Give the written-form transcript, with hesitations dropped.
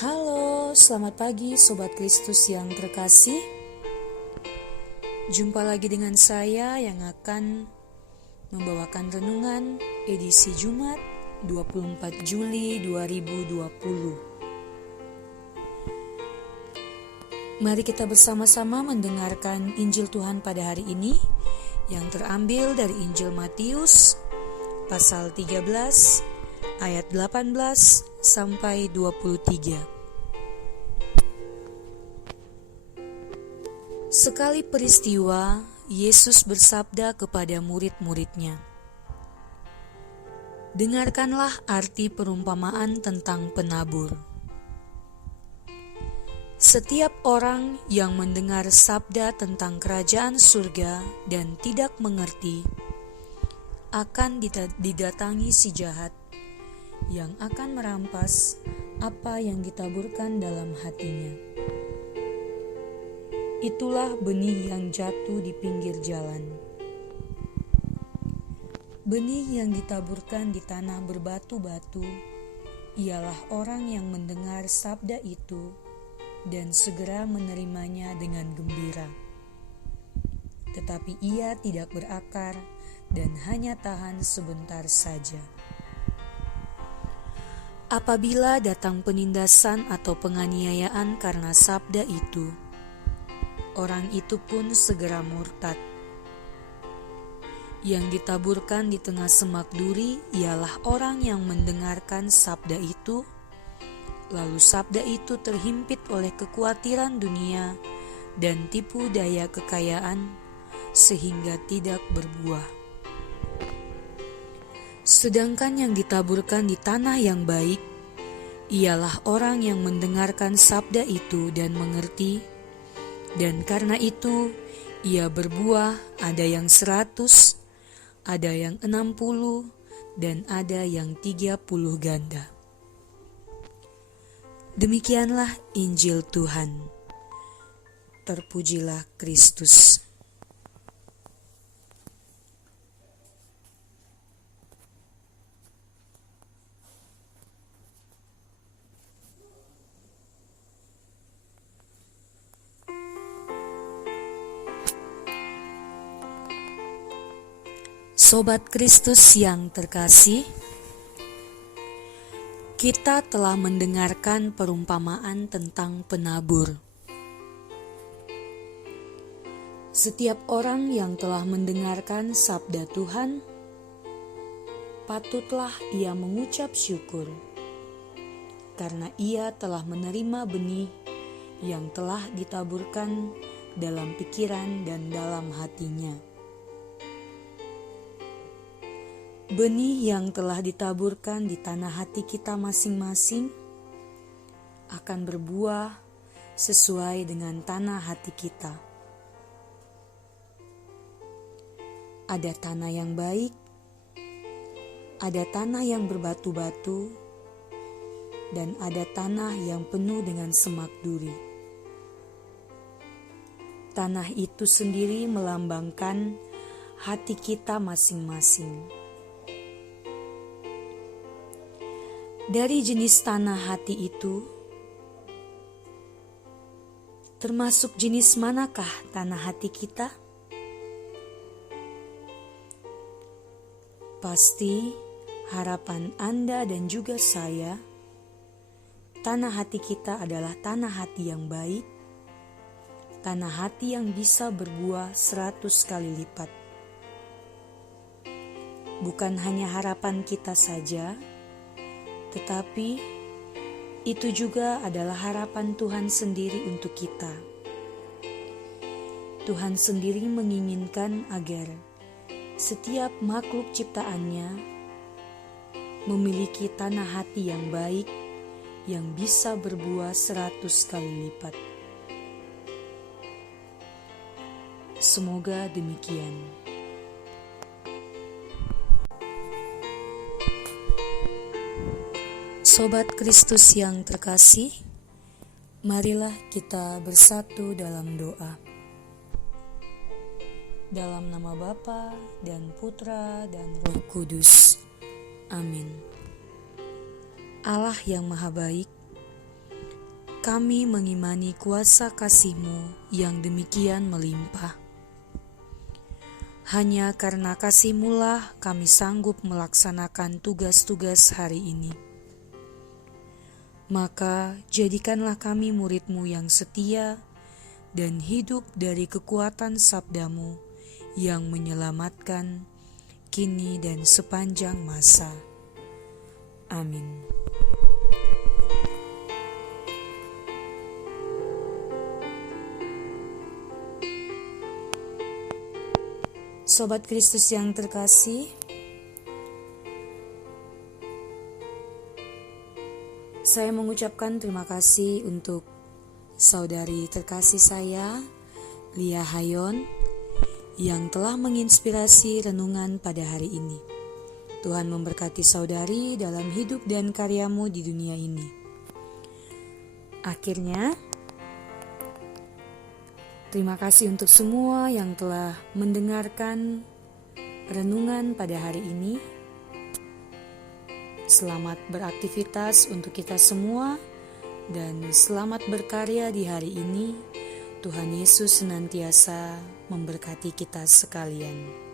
Halo, selamat pagi Sobat Kristus yang terkasih. Jumpa lagi dengan saya yang akan membawakan renungan edisi Jumat 24 Juli 2020. Mari kita bersama-sama mendengarkan Injil Tuhan pada hari ini yang terambil dari Injil Matius pasal 13 ayat 18 sampai 23. Sekali peristiwa, Yesus bersabda kepada murid-muridnya, "Dengarkanlah arti perumpamaan tentang penabur. Setiap orang yang mendengar sabda tentang kerajaan surga dan tidak mengerti, akan didatangi si jahat yang akan merampas apa yang ditaburkan dalam hatinya. Itulah benih yang jatuh di pinggir jalan. Benih yang ditaburkan di tanah berbatu-batu ialah orang yang mendengar sabda itu dan segera menerimanya dengan gembira. Tetapi ia tidak berakar dan hanya tahan sebentar saja. Apabila datang penindasan atau penganiayaan karena sabda itu, orang itu pun segera murtad. Yang ditaburkan di tengah semak duri ialah orang yang mendengarkan sabda itu, lalu sabda itu terhimpit oleh kekhawatiran dunia dan tipu daya kekayaan, sehingga tidak berbuah. Sedangkan yang ditaburkan di tanah yang baik ialah orang yang mendengarkan sabda itu dan mengerti, dan karena itu ia berbuah, ada yang 100, ada yang 60, dan ada yang 30 ganda." Demikianlah Injil Tuhan. Terpujilah Kristus. Sobat Kristus yang terkasih, kita telah mendengarkan perumpamaan tentang penabur. Setiap orang yang telah mendengarkan sabda Tuhan, patutlah ia mengucap syukur, karena ia telah menerima benih yang telah ditaburkan dalam pikiran dan dalam hatinya. Benih yang telah ditaburkan di tanah hati kita masing-masing akan berbuah sesuai dengan tanah hati kita. Ada tanah yang baik, ada tanah yang berbatu-batu, dan ada tanah yang penuh dengan semak duri. Tanah itu sendiri melambangkan hati kita masing-masing. Dari jenis tanah hati itu, termasuk jenis manakah tanah hati kita? Pasti harapan Anda dan juga saya, tanah hati kita adalah tanah hati yang baik, tanah hati yang bisa berbuah 100 kali lipat. Bukan hanya harapan kita saja, tetapi itu juga adalah harapan Tuhan sendiri untuk kita. Tuhan sendiri menginginkan agar setiap makhluk ciptaannya memiliki tanah hati yang baik, yang bisa berbuah 100 kali lipat. Semoga demikian. Sobat Kristus yang terkasih, marilah kita bersatu dalam doa. Dalam nama Bapa dan Putra dan Roh Kudus. Amin. Allah yang Maha Baik, kami mengimani kuasa kasih-Mu yang demikian melimpah. Hanya karena kasih-Mu lah kami sanggup melaksanakan tugas-tugas hari ini. Maka jadikanlah kami murid-Mu yang setia dan hidup dari kekuatan sabda-Mu yang menyelamatkan kini dan sepanjang masa. Amin. Sobat Kristus yang terkasih, saya mengucapkan terima kasih untuk saudari terkasih saya, Lia Hayon, yang telah menginspirasi renungan pada hari ini. Tuhan memberkati saudari dalam hidup dan karyamu di dunia ini. Akhirnya, terima kasih untuk semua yang telah mendengarkan renungan pada hari ini. Selamat beraktivitas untuk kita semua dan selamat berkarya di hari ini. Tuhan Yesus senantiasa memberkati kita sekalian.